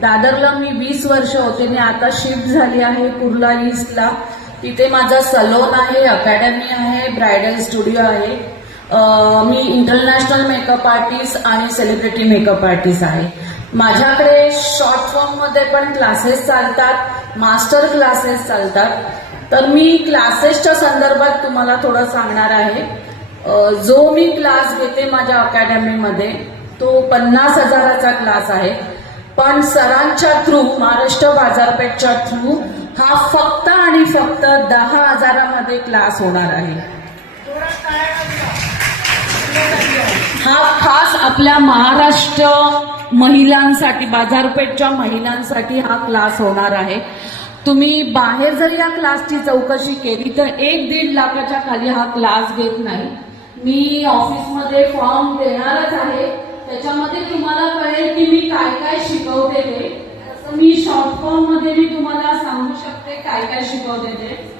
दादरला मी 20 वर्ष होते आणि आता शिफ्ट झाली आहे कुर्ला ईस्टला. तिथे माझा सलोन आहे, अकॅडमी आहे, ब्रायडल स्टुडिओ आहे. मी इंटरनॅशनल मेकअप आर्टिस्ट आणि सेलिब्रिटी मेकअप आर्टिस्ट आहे. माझ्याकडे शॉर्ट फॉर्म मध्ये पण क्लासेस चालतात, मास्टर क्लासेस चालतात. तर मी क्लासेसच्या संदर्भात तुम्हाला थोडं सांगणार आहे. जो मी क्लास घेते माझ्या अकॅडमीमध्ये तो 50,000चा क्लास आहे. पण सरांच्या थ्रू, महाराष्ट्र बाजारपेठच्या थ्रू हा फक्त आणि फक्त 10,000मध्ये क्लास होणार आहे. हा खास आपल्या महाराष्ट्र महिलांसाठी, बाजारपेठच्या महिलांसाठी हा क्लास होणार आहे. तुम्ही बाहेर जर या क्लासची चौकशी केली तर 1-1.5 लाखाच्या खाली हा क्लास घेत नाही. मी ऑफिसमध्ये फॉर्म देणारच आहे, त्याच्यामध्ये तुम्हाला कळेल की मी काय काय शिकवते ते. तसं मी शॉर्ट फॉर्म मध्ये मी तुम्हाला सांगू शकते काय काय शिकवते ते.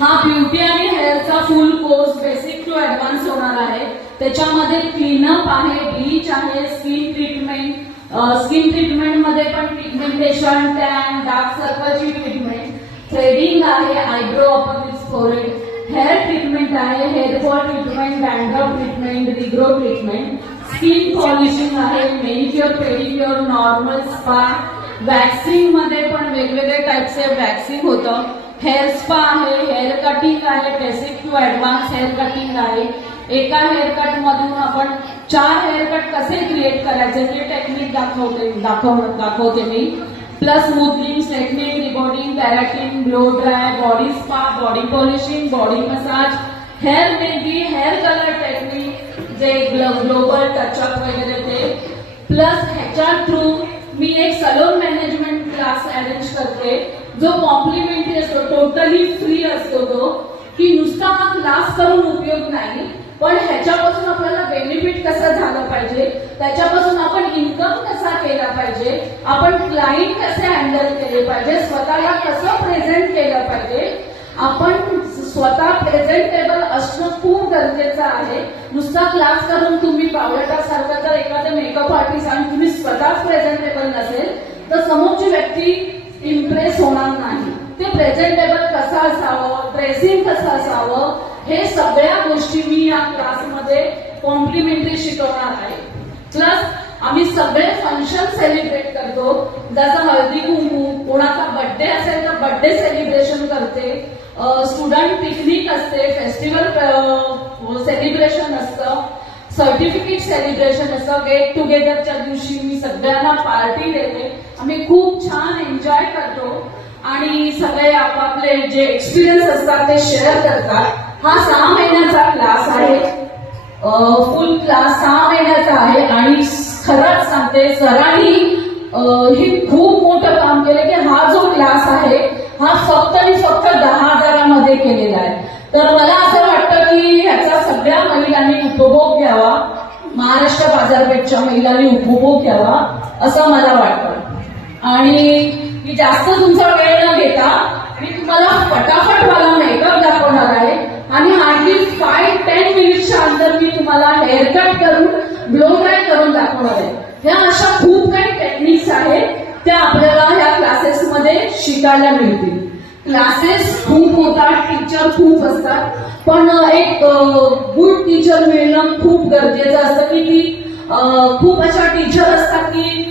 हा ब्युटी आणि हेअरचा full course basic to advance होणार आहे. त्याच्यामध्ये क्लीनअप आहे, ब्लीच आहे, स्किन ट्रीटमेंट. स्किन ट्रीटमेंट मध्ये पण पिगमेंटेशन, टॅन, डार्क सर्कलची ट्रीटमेंट, थ्रेडिंग आहे, eyebrow upper lips, forehead, hair treatment आहे, hair fall treatment, dandruff treatment, regrow treatment, skin polishing आहे, manicure, pedicure, normal spa. Waxing मध्ये पण वेगवेगळे टाईपचे वॅक्सिंग होतं. हेअर स्पा आहे, हेअर कटिंग आहे, basic to advance hair cutting आहे. एका हेअरकट मधून आपण 4 हेअरकट कसे क्रिएट करायचे ते टेक्निक दाखवते मी. Plus smoothening, straightening, rebonding, keratin, blow dry, body spa, body polishing, body massage, hair mehndi, hair colour technique, जे ग्लोबल टचअप वगैरे ते. प्लस ह्याच्या थ्रू मी एक सलोन मॅनेजमेंट क्लास अरेंज करते जो कॉम्प्लिमेंटरी असतो, टोटली फ्री असतो. तो की नुसता हा क्लास करून उपयोग नाही, पण ह्याच्यापासून आपल्याला बेनिफिट कसं झालं पाहिजे, त्याच्यापासून आपण इन्कम कसा केला पाहिजे, आपण क्लायंट कसे हँडल केले पाहिजे, स्वतःला कसं प्रेझेंट केलं पाहिजे. आपण स्वतः प्रेझेंटेबल असणं खूप गरजेचं आहे. नुसता क्लास करून तुम्ही बावळटासारखं जर एखादं मेकअप आर्टिस्ट आणि तुम्ही स्वतःच प्रेझेंटेबल नसेल तर समोरची व्यक्ती इम्प्रेस होणार नाही. ते प्रेझेंटेबल कसं असावं, ड्रेसिंग कसं असावं, हे सगळ्या गोष्टी मी या क्लासमध्ये कॉम्प्लिमेंटरी शिकवणार आहे. प्लस आम्ही सगळे फंक्शन सेलिब्रेट करतो. जसं हळदी कुंकू, कोणाचा बर्थडे असेल तर बर्थडे सेलिब्रेशन करते, स्टुडंट पिकनिक असते, फेस्टिवल सेलिब्रेशन असतं, सर्टिफिकेट सेलिब्रेशन असतं, गेट टुगेदरच्या दिवशी मी सगळ्यांना पार्टी देते. आम्ही खूप छान एन्जॉय करतो आणि सगळे आपापले जे एक्सपिरियन्स असतात ते शेअर करतात. हा 6 महिन्याचा क्लास आहे, फुल क्लास 6 महिन्याचा आहे. आणि खरंच सांगते, सरांनी हे खूप मोठं काम केलं की हा जो क्लास आहे हा फक्त आणि फक्त 10,000मध्ये केलेला आहे. तर मला असं वाटतं की ह्याचा सगळ्या महिलांनी उपभोग घ्यावा, महाराष्ट्र बाजारपेठच्या महिलांनी उपभोग घ्यावा असं मला वाटतं. आणि मी जास्त तुमचा वेळ न घेता मी तुम्हाला फटाफट मला मेकअप दाखवणार आहे आणि हार्डली 5-10 मिनिटच्या अंतर मी तुम्हाला हेअरकट करून, ब्लो ड्राय करून दाखवणार आहे. ह्या अशा खूप काही टेक्निक्स आहेत त्या आपल्याला ह्या क्लासेसमध्ये शिकायला मिळतील. क्लासेस खूप होतात, टीचर खूप असतात, पण एक गुड टीचर मिळणं खूप गरजेचं असतं. की ती खूप अशा टीचर असतात की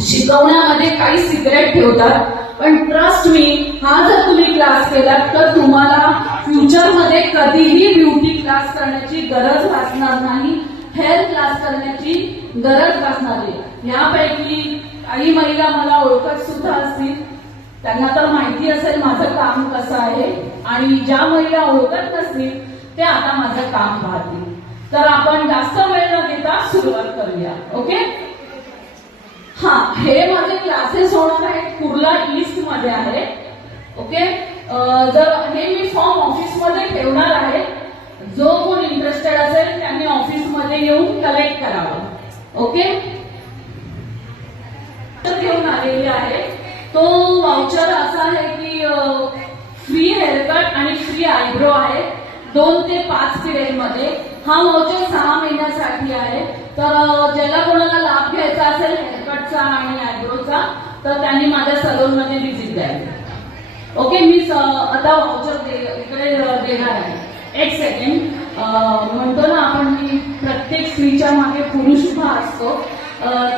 शिकवण्यामध्ये काही सिक्रेट ठेवतात, पण ट्रस्ट मी, हा जर तुम्ही क्लास केलात तर तुम्हाला फ्युचरमध्ये कधीही ब्युटी क्लास करण्याची गरज भासणार नाही, हेअर क्लास करण्याची गरज भासणार नाही. यापैकी काही महिला मला ओळखत सुद्धा असतील, त्यांना तर माहिती असेल माझं काम कसं आहे. आणि ज्या महिला ओळखत नसतील ते आता माझं काम पाहतील. तर आपण जास्त वेळ न घेता सुरुवात करूया. ओके. हा, हे माझे क्लासेस होणार आहेत कुर्ला ईस्ट मध्ये आहे. ओके. जर हे मी फॉर्म ऑफिसमध्ये ठेवणार आहे, जो कोण इंटरेस्टेड असेल त्यांनी ऑफिसमध्ये येऊन कलेक्ट करावं. ओके. घेऊन आलेली आहे. तो वाउचर असा आहे की फ्री हेअरकट आणि फ्री आयब्रो आहे 2 ते 5 पिरियड मध्ये. हा वाउचर 6 महिन्यासाठी आहे. तर ज्याला कोणाला लाभ घ्यायचा असेल हेअरकटचा आणि आयब्रोचा तर त्यांनी माझ्या सलूनमध्ये व्हिजिट द्यावी. ओके, मी आता वाउचर इकडे देणार आहे. एक सेकंड. म्हणतो ना आपण की प्रत्येक स्त्रीच्या मागे पुरुष उभा असतो,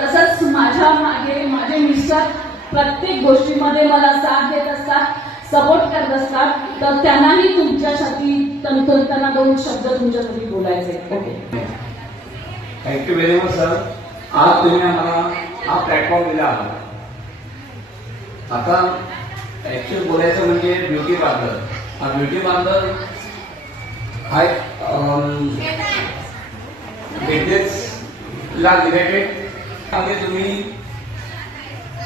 तसंच माझ्या मागे माझे मिस्टर प्रत्येक गोष्टीमध्ये मला साथ देत असतात, सपोर्ट करत असतात. तर त्यांनाही तुमच्यासाठी त्यांना 2 शब्द तुमच्यासाठी बोलायचे. Okay, thank you very much sir. आज तुम्ही आम्हाला हा प्लॅटफॉर्म दिला. आता ऍक्च्युअली बोलायचं म्हणजे ब्युटी पार्लर. हा ब्युटी पार्लर हा बिझनेसला रिलेटेड त्यामध्ये तुम्ही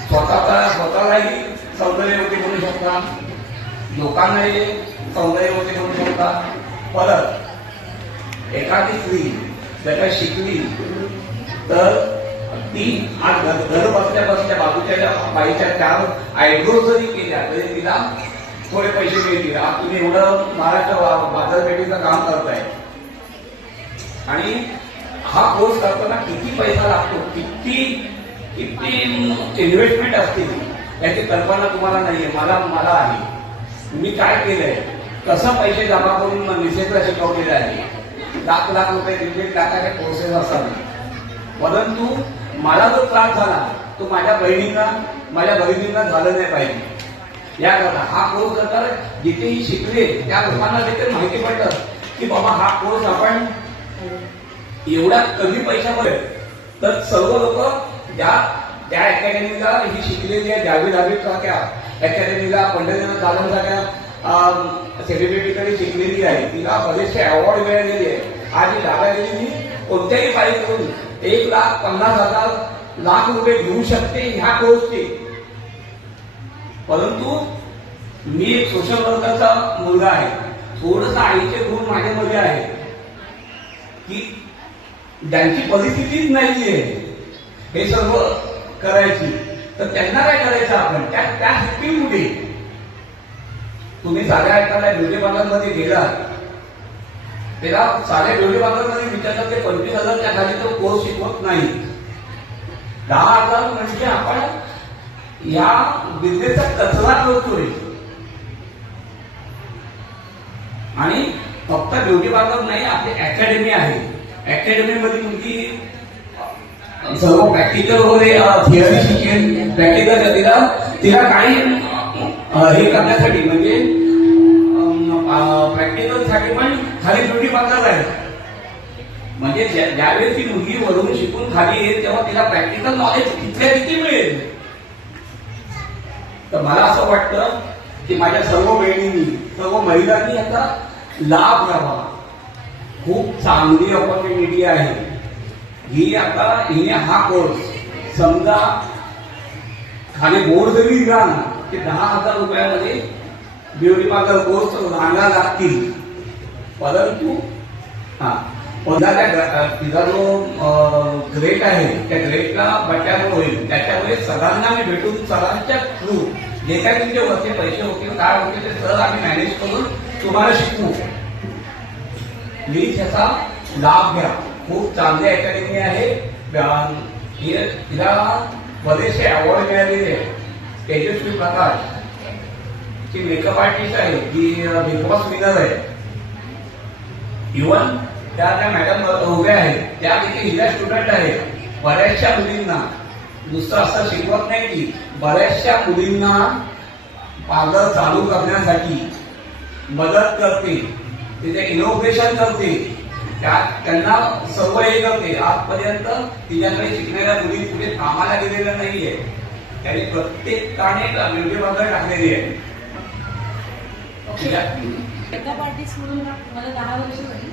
स्वतःलाही सौंदर्यवती बनवू शकता, लोकांनाही सौंदर्यवती बनवू शकता. परत एखादी स्त्री जर का शिकली तर ती आज घर बसल्या बाजूच्या बाईच्या 4 आयब्रो जरी केल्या तरी तिला थोडे पैसे मिळतील. आज तुम्ही एवढं महाराष्ट्र बाजारपेठेचं काम करताय आणि हा कोर्स करताना किती पैसा लागतो, किती इन्व्हेस्टमेंट असतील याची कल्पना तुम्हाला नाहीये. मला आहे. मी काय केलंय, कसं पैसे जमा करून मिसेसला शिकवलेलं आहे. लाख रुपये 1.5 लाखाचे कोर्सेस असतात. परंतु मला जो त्रास झाला तो माझ्या बहिणींना झालं नाही पाहिजे. याकरता हा कोर्स जर जिथेही शिकले त्या लोकांना देखील माहिती पडलं की बाबा हा कोर्स आपण एवढ्या कमी पैशामध्ये, तर सर्व लोक त्या अकॅडमीला ही शिकलेली आहे. 10वी सारख्या अकॅडमीला पंडित जाधव सारख्या सेलिब्रिटीकडे शिकलेली आहे. तिला बरेचसे अवॉर्ड मिळालेले आहे. आज ही दादागिरी कोणत्याही बाई करून 1,50,000 लाख रुपये घेऊ शकते ह्या कोर्सचे. परंतु मी एक सोशल वर्करचा मुलगा आहे. थोडस आईचे गुण माझ्यामध्ये आहे की ज्यांची परिस्थितीच नाहीये हे सर्व करायची, तर त्यांना काय करायचं आपण त्या शिकतीमध्ये. तुम्ही साध्या एखाद्या ब्युटी पार्लरमध्ये गेलात, त्याला साध्या ब्युटी पार्लरमध्ये विचारतात ते 25,000च्या खाली तो कोर्स शिकवत नाही. 10,000 म्हणजे आपण या बिझनेसचा कचरा करतोय. आणि फक्त ब्युटी पार्लर नाही, आपली अकॅडमी आहे. अकॅडमीमध्ये तुमची सर्व प्रॅक्टिकल वगैरे थिअरी शिकेल. प्रॅक्टिकल तिला काही हे करण्यासाठी म्हणजे प्रॅक्टिकल साठी पण खाली ब्युटी पार्लर आहे. म्हणजे ज्यावेळी ती मुलगी वरून शिकून खाली येईल तेव्हा तिला प्रॅक्टिकल नॉलेज तिथल्या किती मिळेल. तर मला असं वाटतं की माझ्या सर्व बहिणींनी, सर्व महिलांनी याचा लाभ घ्यावा. खूप चांगली ऑपॉर्च्युनिटी आहे ही. आता हिने हा कोर्स समजा खाली बोर्ड जरी दिला ना की 10,000 रुपयामध्ये ब्युटी पार्लर कोर्स रांगा लागतील. परंतु तिचा जो ग्रेट आहे त्या ग्रेटला बट्ट्यावर होईल. त्याच्यामुळे सरांना मी भेटून सरांच्या थ्रू जे काही तुमचे वरचे पैसे होतील काय होतील ते सर आम्ही मॅनेज करून तुम्हाला शिकवू. प्लीज याचा लाभ घ्या. खूप चांगली अकॅडमी आहे. तिला बरेचसे अवॉर्ड मिळालेले आहेत. तेजस्वी प्रकाश ची मेकअप आर्टिस्ट आहे, ती बिग बॉस विनर आहे. इव्हन त्या मॅडम उभ्या आहेत, त्या देखील हिला स्टुडंट आहे. बऱ्याचशा मुलींना नुसतं असं शिकवत नाही की बऱ्याचशा मुलींना पार्लर चालू करण्यासाठी मदत करते, तिथे इनोव्हेशन करते, त्यांना सर्व हे करते. आजपर्यंत तिच्याकडे शिकणाऱ्या मुली पुढे कामाला गेलेल्या नाहीये. त्यांनी प्रत्येकाने ब्युटी पार्लर टाकलेली आहे. मेकअप आर्टिस्ट म्हणून मला 10 वर्ष झाली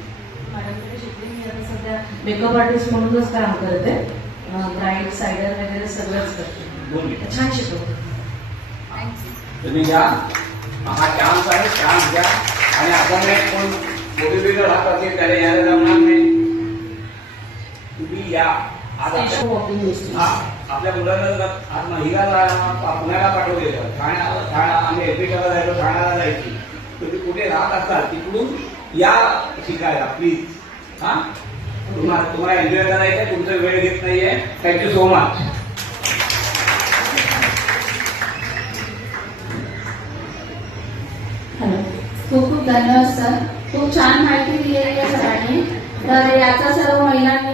माझ्याकडे शिकले. मी आता सध्या मेकअप आर्टिस्ट म्हणूनच काम करते. ब्राईड सायडर वगैरे सगळंच करते. छान शिकवते. तुम्ही घ्या, हा चान्स आहे, चान्स घ्या. आणि आपण कोण मोटिवेटेड राहत असेल त्याला यायला जमणार नाही. तुम्ही या. आपल्या मुलांना आज महिलाला पुण्याला पाठवलेलं, ठाण्याला आम्ही एपिकाला जायचो, ठाण्याला जायची. तुम्ही कुठे राहत असाल तिकडून या शिकायला प्लीज. हा तुम्हाला एन्जॉय करायचं, तुमचा वेळ घेत नाहीये. Thank you so much. खूप खूप धन्यवाद सर. खूप छान माहिती दिली आहे सरांनी. तर याचा सर्व महिलांनी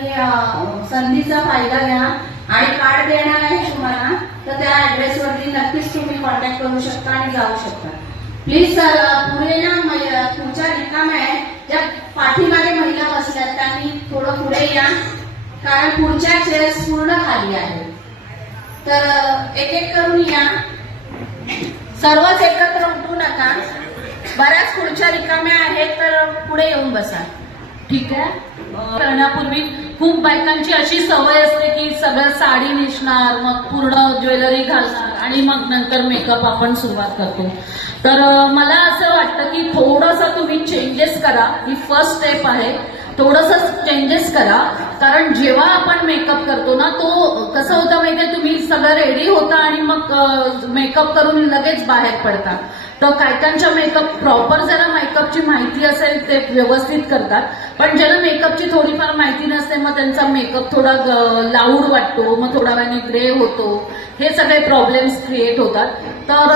संधीचा फायदा घ्या आणि कार्ड देणार आहे तुम्हाला, तर त्या ऍड्रेसवरती नक्कीच तुम्ही कॉन्टॅक्ट करू शकता आणि जाऊ शकता. प्लीज सर, पुढे ना पुढच्या रिकाम्या आहे ज्या पाठीमागे महिला बसल्यात त्यांनी थोडं पुढे या, कारण पुढच्या चेअर्स पूर्ण खाली आहे. तर एक एक करून या, सर्वच एकत्र उठू नका. बऱ्याच खुर्च्या रिकाम्या आहेत, तर पुढे येऊन बसा. ठीक आहे. करण्यापूर्वी खूप बायकांची अशी सवय असते की सगळं साडी नेसणार, मग पूर्ण ज्वेलरी घालणार आणि मग नंतर मेकअप आपण सुरुवात करतो. तर मला असं वाटतं की थोडंसं तुम्ही चेंजेस करा. ही फर्स्ट स्टेप आहे. थोडंसं चेंजेस करा, कारण जेव्हा आपण मेकअप करतो ना, तो कसं होतं माहितीये, तुम्ही सगळं रेडी होता आणि मग मेकअप करून लगेच बाहेर पडता. तर कायकांच्या मेकअप प्रॉपर जरा मेकअपची माहिती असेल ते व्यवस्थित करतात, पण ज्याला मेकअपची थोडीफार माहिती नसते मग त्यांचा मेकअप थोडा लाऊड वाटतो, मग थोडा वेळाने ग्रे होतो. हे सगळे प्रॉब्लेम्स क्रिएट होतात. तर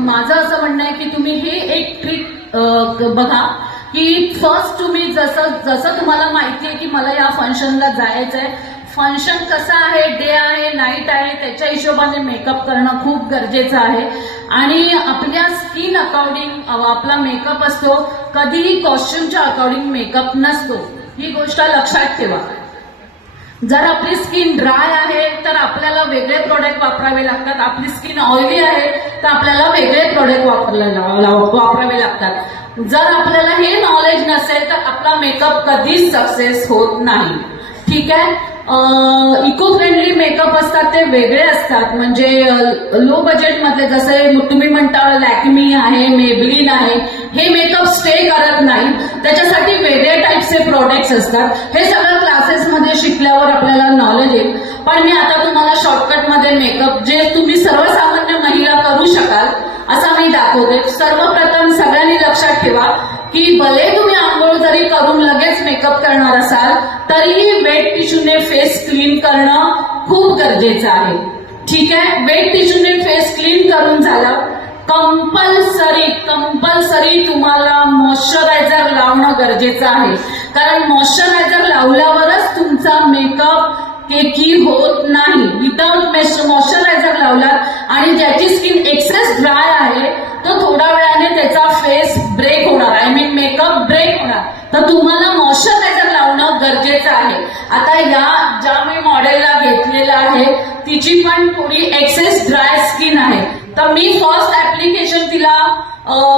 माझं असं म्हणणं आहे की तुम्ही हे एक ट्रिक बघा की फर्स्ट तुम्ही जसं तुम्हाला माहिती आहे की मला या फंक्शनला जायचंय, फंक्शन कसं आहे, डे आहे, नाईट आहे, त्याच्या हिशोबाने मेकअप करणं खूप गरजेचं आहे. आणि आपल्या स्किन अकॉर्डिंग आपला मेकअप असतो, कधीही कॉस्ट्युमच्या अकॉर्डिंग मेकअप नसतो. ही गोष्ट लक्षात ठेवा. जर आपली स्किन ड्राय आहे तर आपल्याला वेगळे प्रोडक्ट वापरावे लागतात. आपली स्किन ऑइली आहे तर आपल्याला वेगळे प्रोडक्ट वापरावे लागतात. जर आपल्याला हे नॉलेज नसेल तर आपला मेकअप कधीच सक्सेस होत नाही. ठीक आहे. इको फ्रेंडली मेकअप असतात ते वेगळे असतात, म्हणजे लो बजेटमध्ये जसे तुम्ही म्हणता लॅक्मी आहे, मेबलिन आहे, हे मेकअप स्टे करत नाही. त्याच्यासाठी वेगळे टाईपचे प्रोडक्ट्स असतात. हे सगळं क्लासेसमध्ये शिकल्यावर आपल्याला नॉलेज येईल. पण मी आता तुम्हाला शॉर्टकटमध्ये मेकअप जे तुम्ही सर्वसामान्य महिला करू शकाल असा मी दाखवते. सर्वप्रथम सगळ्यांनी लक्षात ठेवा की भले तुम्ही आंघोळ जरी करून लगेच मेकअप करणार असाल तरीही वेट टिश्यूने फेस क्लीन करणं खूप गरजेचं आहे. ठीक आहे. वेट टिश्यूने फेस क्लीन करून झालं, कंपल्सरी तुम्हाला मॉइश्चरायझर लावणं गरजेचं आहे. कारण मॉइश्चरायझर लावल्यावरच तुमचा मेकअप केकी होत नाही. विदाउट मॉइश्चरायझर लावलात आणि ज्याची स्किन एक्सेस ड्राय आहे तो थोड्या वेळाने त्याचा फेस ब्रेक होणार, आय मीन मेकअप ब्रेक होणार. तर तुम्हाला मॉइश्चरायझर लावणं गरजेचं आहे. आता ज्या मी मॉडेलला घेतलेलं आहे तिची पण थोडी एक्सेस ड्राय स्किन आहे, तर मी फर्स्ट ऍप्लिकेशन तिला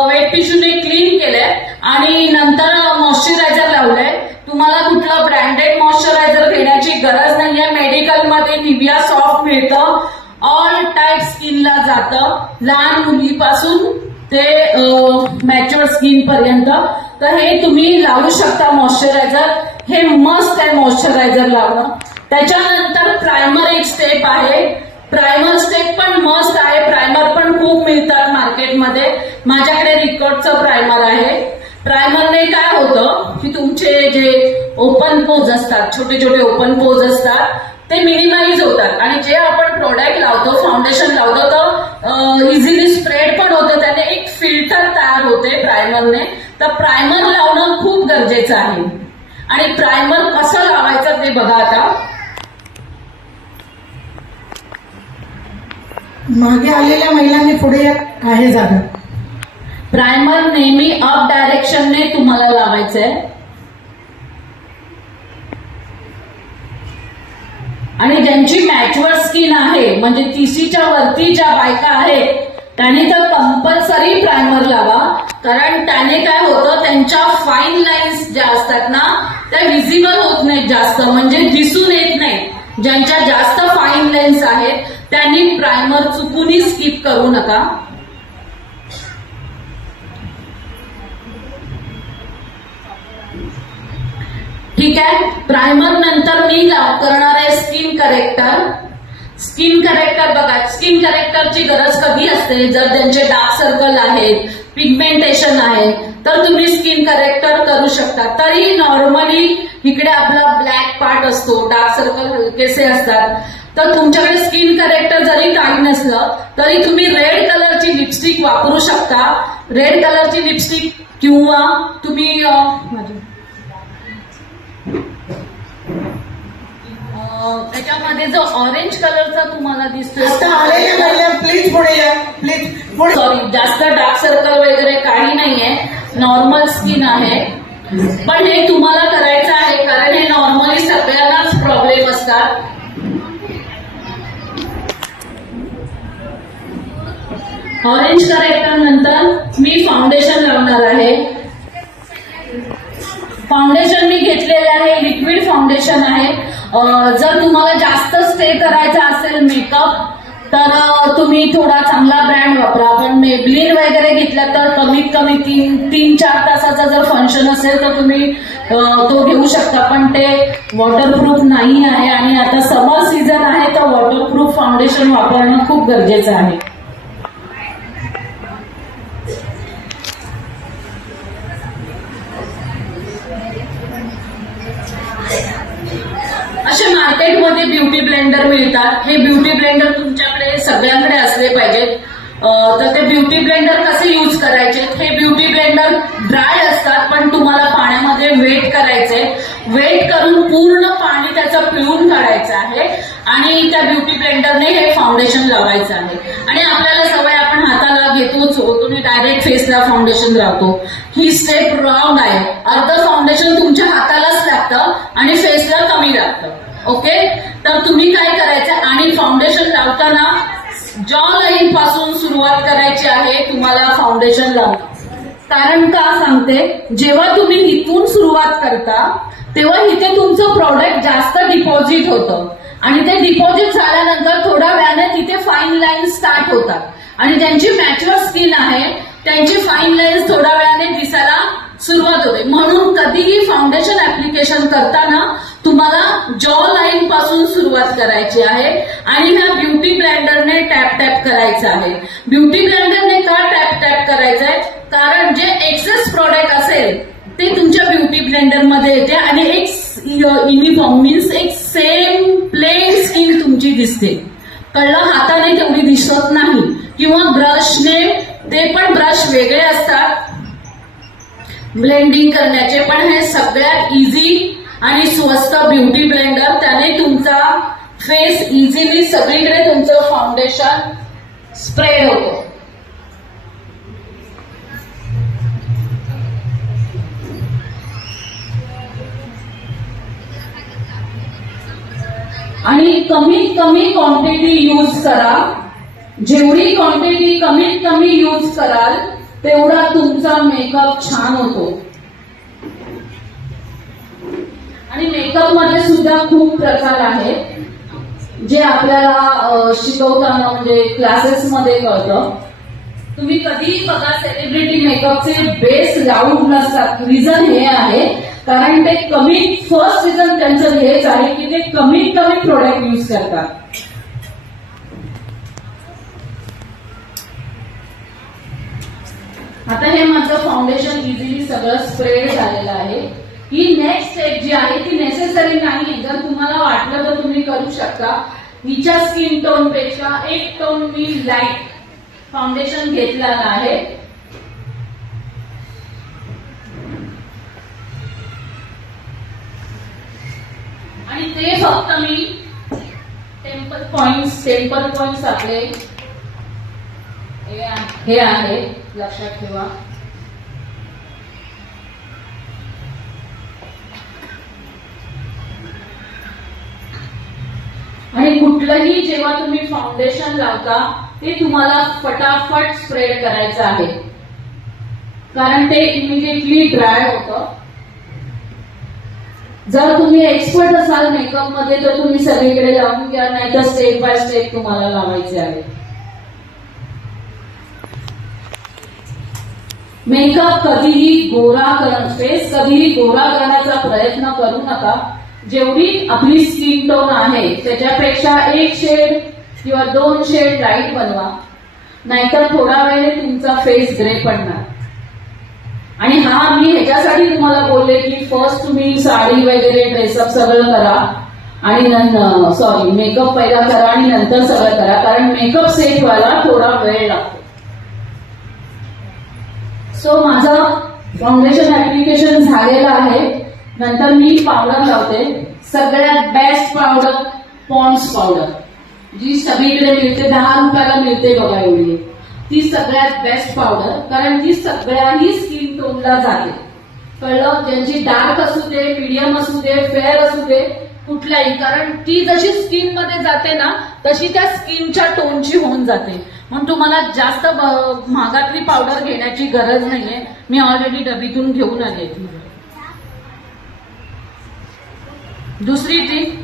वेट टिश्यूने क्लीन केलंय आणि नंतर मॉइश्चरायझर लावलंय. तुम्हाला कुठलं ब्रँडेड मॉइश्चरायझर घेण्याची गरज नाहीये. मेडिकलमध्ये निव्हिया सॉफ्ट मिळतं. ऑल टाईप स्किनला जातं, लहान मुलीपासून ते मॅच्युअर स्किन पर्यंत. तर हे तुम्ही लावू शकता मॉइश्चरायझर. हे मस्त आहे मॉइश्चरायझर लावणं. त्याच्यानंतर प्रायमर एक स्टेप आहे. प्रायमर स्टेप पण मस्त आहे. प्रायमर पण खूप मिळतात मार्केटमध्ये. माझ्याकडे रिकॉर्डचं प्रायमर आहे. प्रायमरने काय होतं की तुमचे जे ओपन पोज असतात, छोटे छोटे ओपन पोज असतात ते मिनिमाइज होतात आणि जे आपण प्रोडक्ट लावतो, फाउंडेशन लावतो तर इझिली स्प्रेड पण होतं. त्याने एक फिल्टर तयार होते प्रायमरने. तर प्रायमर लावणं खूप गरजेचं आहे. आणि प्रायमर कसं लावायचं ते बघा. आता मागे आलेल्या महिलांनी पुढे आहे जागा. प्रायमर नेहमी अप डायरेक्शनने तुम्हाला लावायचंय आणि ज्यांची मॅच्युअर स्किन आहे म्हणजे 30च्या वरती ज्या बायका आहेत त्यांनी तर कंपल्सरी प्रायमर लावा. कारण त्याने काय होतं, त्यांच्या फाईन लाईन्स ज्या असतात ना त्या व्हिजिबल होत नाहीत जास्त, म्हणजे दिसून येत नाही. ज्यांच्या जास्त फाईन लाईन्स आहेत त्यांनी प्रायमर चुकूनही स्किप करू नका. ठीक आहे. प्रायमर नंतर मी करणार आहे स्किन करेक्टर. स्किन करेक्टर बघा, स्किन करेक्टरची गरज कधी असते, जर त्यांचे डार्क सर्कल आहेत, पिगमेंटेशन आहे, तर तुम्ही स्किन करेक्टर करू शकता. तरी नॉर्मली इकडे आपला ब्लॅक पार्ट असतो, डार्क सर्कल हलकेसे असतात, तर तुमच्याकडे स्किन करेक्टर जरी काही नसलं तरी तुम्ही रेड कलरची लिपस्टिक वापरू शकता. रेड कलरची लिपस्टिक किंवा तुम्ही त्याच्यामध्ये जो ऑरेंज कलरचा तुम्हाला दिसतोय, आता आलेल्या महिला प्लीज पुढे या, प्लीज पुढे. सॉरी, जास्त डार्क सर्कल वगैरे काही नाहीये, नॉर्मल स्किन आहे. पण हे तुम्हाला करायचं आहे कारण हे नॉर्मली सगळ्यांनाच प्रॉब्लेम असतात. ऑरेंज करेक्टर नंतर मी फाउंडेशन लावणार आहे. फाउंडेशन मी घेतलेले आहे, लिक्विड फाउंडेशन आहे. जर तुम्हाला जास्त स्टे करायचा असेल मेकअप तर तुम्ही थोडा चांगला ब्रँड वापरा. पण मेबलिन वगैरे घेतला तर कमीत कमी 3-4 तासाचा जर फंक्शन असेल तर तुम्ही तो घेऊ शकता. पण ते वॉटरप्रूफ नाही आहे आणि आता समर सीझन आहे तर वॉटरप्रूफ फाउंडेशन वापरणं खूप गरजेचं आहे. असे मार्केटमध्ये ब्युटी ब्लेंडर मिळतात. हे ब्युटी ब्लेंडर तुमच्याकडे सगळ्यांकडे असले पाहिजेत. तर ते ब्युटी ब्लेंडर कसे यूज करायचे, हे ब्युटी ब्लेंडर ड्राय असतात पण तुम्हाला पाण्यामध्ये वेट करायचे. वेट करून पूर्ण पाणी त्याचं पिळून काढायचं आहे आणि त्या ब्युटी ब्लेंडरने हे फाउंडेशन लावायचं आहे. आणि आपल्याला सवय, आपण हाताला घेतोच, तुम्ही डायरेक्ट फेसला फाउंडेशन लावतो. ही स्टेप रॉंग आहे. अर्ध फाउंडेशन तुमच्या हातालाच लागतं आणि फेसला कमी लागतं. ओके, तर तुम्ही काय करायचं, आणि फाउंडेशन लावताना जॉ लाईन पासून सुरुवात करायची आहे तुम्हाला फाउंडेशन लावणं. कारण का सांगते, जेव्हा तुम्ही इथून सुरुवात करता तेव्हा इथे तुमचं प्रॉडक्ट जास्त डिपॉझिट होतं आणि ते डिपॉझिट झाल्यानंतर थोड्या वेळाने तिथे फाईन लाईन स्टार्ट होतात आणि ज्यांची मॅच्युअर स्किन आहे त्यांची फाईन लाईन्स थोड्या वेळाने दिसायला सुरुवात होते. म्हणून कधीही फाउंडेशन ऍप्लिकेशन करताना तुम्हाला जॉ लाईन पासून सुरुवात करायची आहे आणि ह्या ब्युटी ब्लेंडरने टॅप टॅप करायचं आहे. ब्युटी ब्लेंडरने का टॅप टॅप करायचं आहे, कारण जे एक्सेस प्रोडक्ट असेल ते तुमच्या ब्युटी ब्लेंडर मध्ये येते आणि एक युनिफॉर्म मीन्स एक सेम प्लेन स्किन तुमची दिसते. कळलं, हाताने तेवढी दिसत नाही किंवा ब्रशने, ते पण ब्रश वेगळे असतात ब्लेंडिंग करण्याचे. पण हे सगळ्यात इझी आणि स्वस्त ब्युटी ब्लेंडर, त्याने तुमचा फेस इझिली सगळीकडे तुमचं फाउंडेशन स्प्रेड होतं. आणि कमीत कमी क्वांटिटी यूज करा. जेवढी क्वांटिटी कमीत कमी यूज कराल तेवढा तुमचा मेकअप छान होतो. आणि मेकअप मध्ये सुद्धा खूप प्रकार आहेत जे आपल्याला शिकवताना म्हणजे क्लासेस मध्ये कळतं. तुम्ही कधीही बघा, सेलिब्रिटी मेकअपचे बेस लाऊड नसतात. रिझन हे आहे कारण ते फर्स्ट रिझन त्यांचं हेच आहे की ते कमीत कमी प्रोडक्ट यूज करतात. आता हे माझं फाउंडेशन इझिली सगळं स्प्रेड झालेलं आहे. ही नेक्स्ट स्टेप जी आहे ती नेसेसरी नाही. जर तुम्हाला वाटलं तर तुम्ही करू शकता. हिच्या स्किन टोन पेक्षा एक टोन मी लाईट फाउंडेशन घेतलेलं आहे. आणि ते फक्त मी टेम्पल पॉइंट्स आपले हे आहे, लक्षात ठेवा. आणि कुठलंही जेव्हा तुम्ही फाउंडेशन लावता ते तुम्हाला फटाफट स्प्रेड करायचं आहे कारण ते इमिडिएटली ड्राय होतं. जर तुम्ही एक्सपर्ट असाल मेकअप मध्ये तर तुम्ही सगळीकडे लावून घ्या, नाहीतर स्टेप बाय स्टेप तुम्हाला लावायचे आहे. मेकअप कधीही फेस कधीही गोरा करण्याचा प्रयत्न करू नका. जेवढी आपली स्किन टोन आहे त्याच्यापेक्षा 1 शेड किंवा 2 शेड लाईट बनवा, नाहीतर थोडा वेळेने तुमचा फेस ग्रे पडणार आणि हा मी ह्याच्यासाठी तुम्हाला बोलले की फर्स्ट तुम्ही साडी वगैरे ड्रेसअप सगळं करा आणि सॉरी मेकअप पहिला करा आणि नंतर सगळं करा, कारण मेकअप सेट व्हायला थोडा वेळ लागतो. सो माझं फाउंडेशन ऍप्लिकेशन झालेलं आहे. नंतर मी पावडर लावते. सगळ्यात बेस्ट पावडर पॉन्ड्स पावडर, जी सगळीकडे मिळते, 10 रुपयाला मिळते बघा एवढी. ती सगळ्यात बेस्ट पावडर, कारण ती सगळ्याही स्किन टोनला जाते. कळलं? ज्यांची डार्क असू दे, मीडियम असू दे, फेअर असू दे, कुठल्याही, कारण ती जशी स्किन मध्ये जाते ना तशी त्या स्किनच्या टोनची होऊन जाते. म्हणून तुम्हाला जास्त महागातली पावडर घेण्याची गरज नाहीये. मी ऑलरेडी डबीतून घेऊन आले. दुसरी टिप,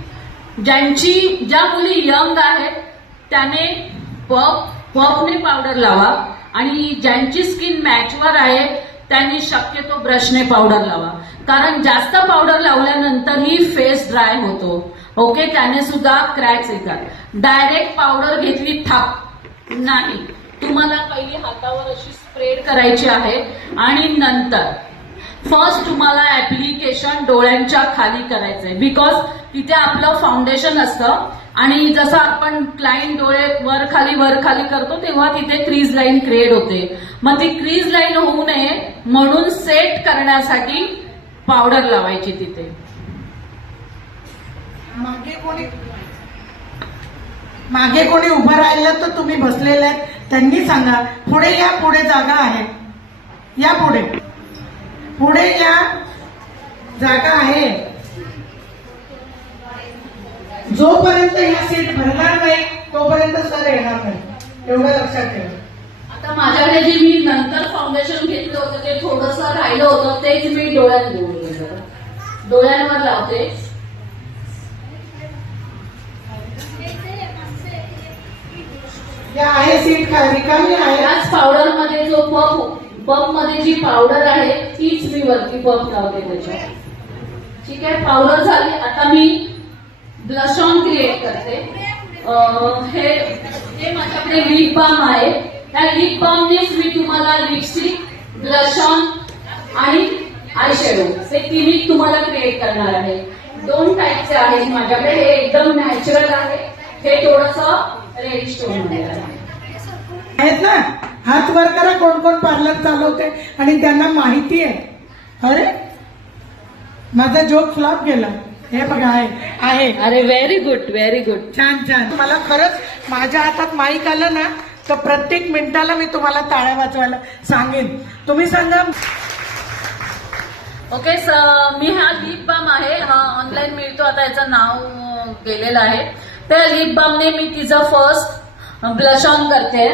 ज्या मुली यंग आहेत त्याने पफने पावडर लावा, आणि ज्यांची स्किन मॅचवर आहे त्यांनी शक्यतो ब्रशने पावडर लावा, कारण जास्त पावडर लावल्यानंतरही फेस ड्राय होतो. ओके, त्याने सुद्धा क्रॅक्स येतात. डायरेक्ट पावडर घेतली थाप नाही, तुम्हाला पहिली हातावर अशी स्प्रेड करायची आहे आणि नंतर फर्स्ट तुम्हाला ऍप्लिकेशन डोळ्यांच्या खाली करायचंय, बिकॉज तिथे आपलं फाउंडेशन असतं आणि जसं आपण क्लाइंट डोळे वर खाली करतो तेव्हा तिथे क्रीज लाईन क्रिएट होते. मग ती क्रीज लाईन होऊ नये म्हणून सेट करण्यासाठी पावडर लावायची तिथे. मागे कोणी उभं राहिलं तर तुम्ही बसलेले आहेत त्यांनी सांगा. पुढे या, पुढे जागा आहे, या पुढे या, जागा आहे. जोपर्यंत या सीट भरणार नाही तोपर्यंत सर येणार नाही, एवढं लक्षात ठेवा. आता माझ्याकडे जे मी नंतर फाउंडेशन घेतलं होतं ते थोडंसं राहिलं होतं, तेच मी डोळ्यात घेऊन डोळ्यांवर लावते. आहे सीट रिकामी आहे. याच पावडर मध्ये जो पफ मध्ये जी पावडर आहे तीच मी वरती पफ लावते त्याच्यात. ठीक आहे, पावडर झाली. आता मी ब्लश ऑन क्रिएट करते. हे माझ्याकडे लिप बाम आहे. त्या लिप बामनेच मी तुम्हाला लिपस्टिक, ब्लश ऑन आणि आय शॅडो हे तिन्ही तुम्हाला क्रिएट करणार आहे. 2 टाईपचे आहेत माझ्याकडे. हे एकदम नॅचरल आहे, हे थोडंसं रेडिश टोन मध्ये आहेत ना. हात वर करा कोण कोण पार्लर चालवते आणि त्यांना माहिती आहे. अरे माझा जोक फ्लॉप गेला. हे बघा आहे. अरे व्हेरी गुड, व्हेरी गुड. छान. मला खरंच माझ्या हातात माईक आलं ना तर प्रत्येक मिनिटाला मी तुम्हाला टाळ्या वाजवायला सांगेन. तुम्ही सांगा. ओके, मी हा लिप बाम आहे, हा ऑनलाईन मिळतो, आता याचं नाव गेलेलं आहे. त्या लिप बामने मी तिचं फर्स्ट ब्लश ऑन करते.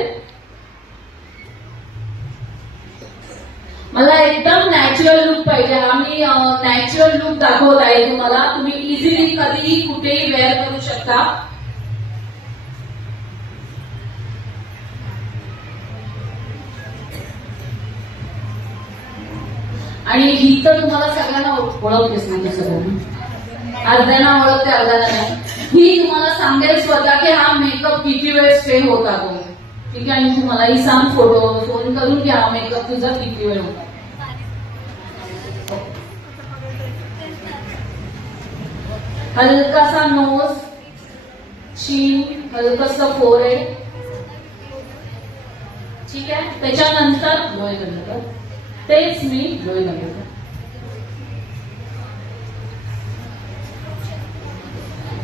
मला एकदम नॅचरल लुक पाहिजे. आम्ही नॅचरल लुक दाखवत आहे तुम्हाला. तुम्ही इझिली कधीही कुठेही वेअर करू शकता. आणि ही तर तुम्हाला सगळ्यांना ओळखतेच नाही, सगळ्यांना अर्ध्यांना ओळखते अर्ध्यांना नाही. ही तुम्हाला सांगेल स्वतः की हा मेकअप किती वेळ स्टे होता तो. ठीक आहे, आणि तुम्हालाही सांग, फोन करून घ्या मेकअप तुझा किती वेळ होता. हलकासा नोज, चीन, हलकासा फोरहेड. ठीक आहे, त्याच्यानंतर डोळे बंद कर. तेच मी डोळे बंद कर.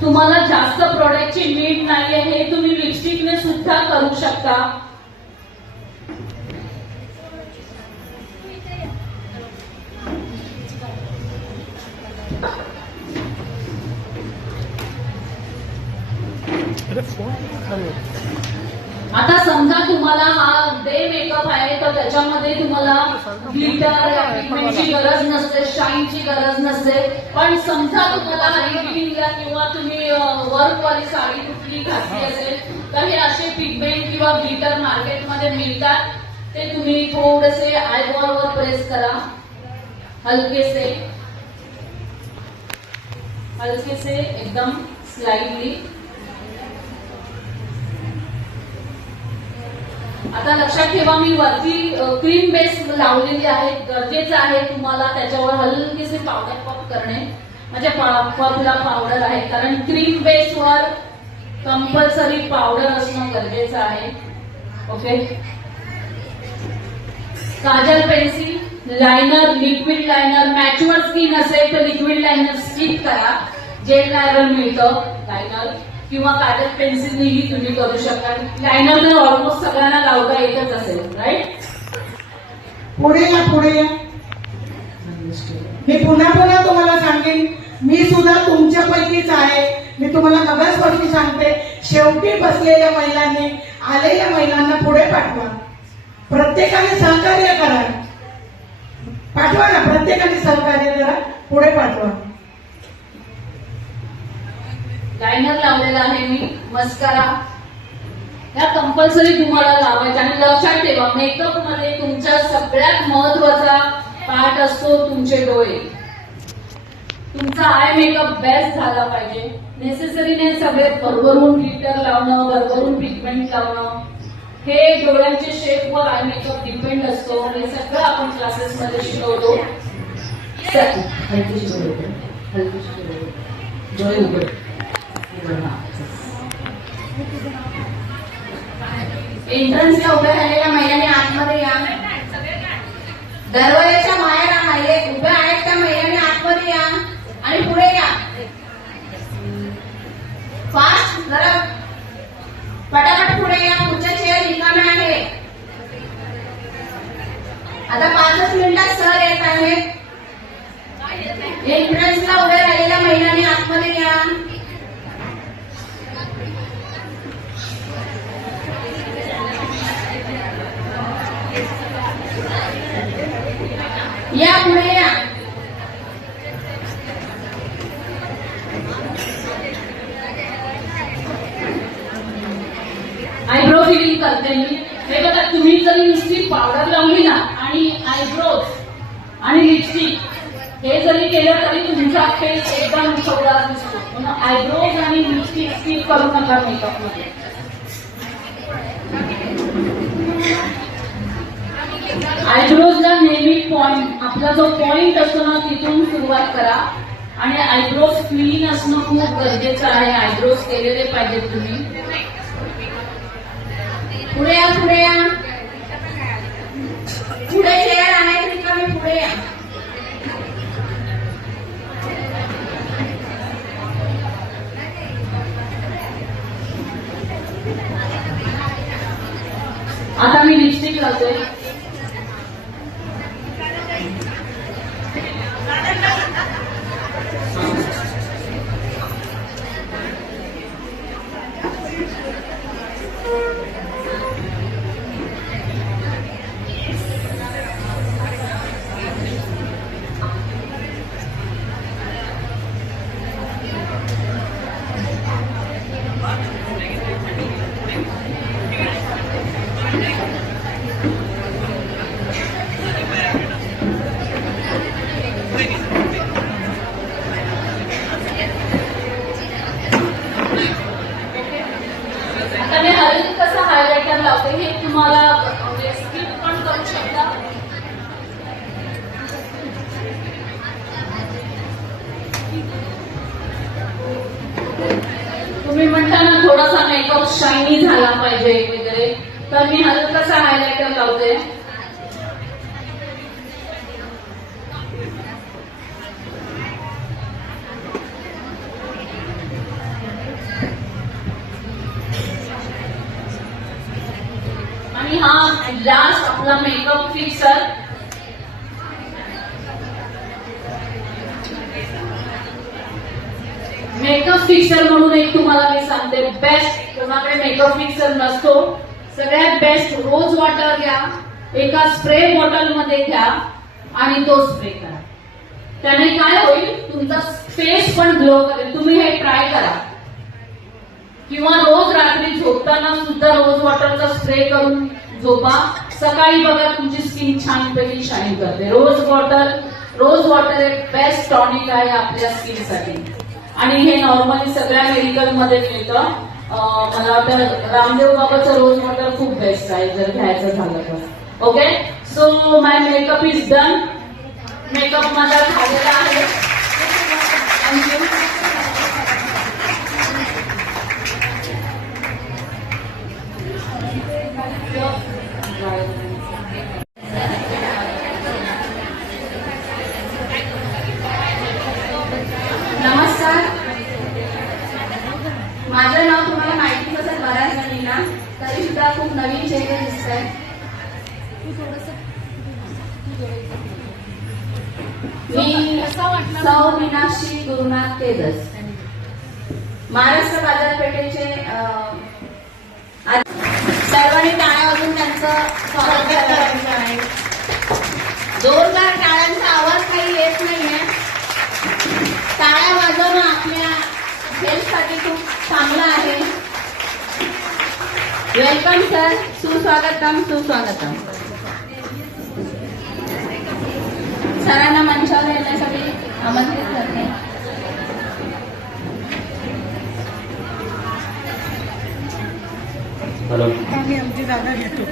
तुम्हाला जास्त प्रोडक्टची नीड नाहीये, हे तुम्ही लिपस्टिकने सुद्धा करू शकता. आता समजा तुम्हाला हा डे मेकअप आहे तर त्याच्यामध्ये तुम्हाला ग्लिटर या पिगमेंटची गरज नसते, शाईनची गरज नसते. पण समजा तुम्हाला इव्हिनिंगला किंवा तुम्ही वर्कवाली साडी कुठली घातली असेल तर हे असे पिगमेंट किंवा ग्लिटर मार्केटमध्ये मिळतात. ते तुम्ही थोडेसे आयबॉलवर प्रेस करा, हलकेसे एकदम स्लाइडली. आता लक्षात ठेवा, मी वरती क्रीम बेस लावलेली आहे. गरजेचं आहे तुम्हाला त्याच्यावर हलकीसे पावडर पफ करणे, म्हणजे पफला पावडर आहे, कारण क्रीम बेसवर कंपल्सरी पावडर असणं गरजेचं आहे. Okay. Kajal pencil, liner, liquid liner, mature skin असेल तर लिक्विड लायनर स्किप करा. जेल लायनर मिळतं लायनर, किंवा काजल पेन्सिलनेही तुम्ही करू शकता. लायनर तर ऑलमोस्ट सगळ्यांना लावता येतच असेल, राईट? पुढे या, पुढे या. मी पुन्हा पुन्हा तुम्हाला सांगेन, मी सुद्धा तुमच्यापैकीच आहे. मी तुम्हाला नव्यास्पष्टी सांगते, शेवटी बसलेल्या महिलांनी आलेल्या महिलांना पुढे पाठवा. प्रत्येकाने सहकार्य करा. पाठवा ना, प्रत्येकाने सहकार्य करा, पुढे पाठवा. लायनर लावलेला आहे मी. मस्कारा या कंपल्सरी तुम्हाला लावायचा. आणि लक्षात ठेवा, मेकअप मध्ये तुमच्या सगळ्यात महत्वाचा पार्ट असतो तुमचे डोळे. तुमचा आय मेकअप बेस्ट झाला पाहिजे. नेसेसरी नाही सगळे भरभरून ग्लिटर लावणं, भरभरून पिगमेंट लावणं. हे डोळ्यांच्या शेपवर आय मेकअप डिपेंड असतो. हे सगळं आपण क्लासेसमध्ये शिकवतो. डोळे उघड. एंट्रन्सला उभ्या झालेल्या महिलांनी आतमध्ये या. दरवाजाच्या बाहेर उभ्या आहेत त्या महिलांनी आतमध्ये या आणि पुढे या. फास्ट, जरा पटापट पुढे या. पुढच्या चेअर रिकाम्या आहे. आता 5 मिनिटात सर येत आहेत. एंट्रन्सला उभ्या राहिलेल्या महिलांनी आतमध्ये या. या पुढे या. आयब्रो फिलिंग करते मी. हे बघा, तुम्ही जरी नुसती पावडर लावली ना आणि आयब्रोज आणि लिपस्टिक हे जरी केलं तरी तुमचा फेस एकदम चौदार दिसतो. पण आयब्रोज आणि लिपस्टिक स्किप करू नका मेकअप मध्ये. आयब्रोजला नेहमी पॉइंट, आपला जो पॉइंट असतो ना तिथून सुरुवात करा. आणि आयब्रोज क्लीन असणं खूप गरजेचं आहे. आयब्रोज केलेले पाहिजेत तुम्ही. पुढे या, पुढे या. पुढे चेअर आहेत रिकामी, पुढे या. आता मी लिपस्टिक लावते. आता मी हळदी कसं हायलायटर लावते हे तुम्हाला स्किप पण करू शकता. तुम्ही म्हणता ना थोडासा मेकअप शायनी झाला पाहिजे वगैरे, तर मी हलकासा हायलायटर लावते. आणि हा लास्ट आपला मेकअप फिक्सर. मेकअप फिक्सर म्हणून एक तुम्हाला मी सांगते, बेस्ट कोणाकडे मेकअप फिक्सर नसतो, सगळ्यात बेस्ट रोज वॉटर घ्या. एका स्प्रे बॉटल मध्ये घ्या आणि तो स्प्रे करा. त्याने काय होईल, तुमचा फेस पण ग्लो करेल. तुम्ही हे ट्राय करा. किंवा रोज रात्री झोपताना सुद्धा रोज वॉटरचा स्प्रे करून झोपा. सकाळी बघा तुमची स्किन छानपैकी शाईन करते. रोज वॉटर एक बेस्ट टॉनिक आहे आपल्या स्किनसाठी. आणि हे नॉर्मली सगळ्या मेडिकलमध्ये मिळतं. मला वाटतं रामदेव बाबाचं रोज वॉटर खूप बेस्ट आहे जर घ्यायचं झालं तर. Okay, so my makeup is done. Makeup माझा झालेला आहे. थँक्यू. नमस्कार, माझं नाव तुम्हाला माहिती असेल बऱ्याच जणींना, तरी सुद्धा खूप नवीन चेहरे दिसत आहेत. मी सौ मीनाक्षी गुरुनाथ तेजस, महाराष्ट्र बाजारपेठेचे सर्वांनी टाळ्या वाजून त्यांचं स्वागत करायचं आहे. जोरदार टाळ्यांचा आवाज काही येत नाहीये. टाळ्या वाजवणं आपल्या हेल्थसाठी खूप चांगलं आहे. वेलकम सर, सुस्वागतम सुस्वागतम. सरांना मंचावर येण्यासाठी आमंत्रित करते. आम्ही आमची जागा घेतो.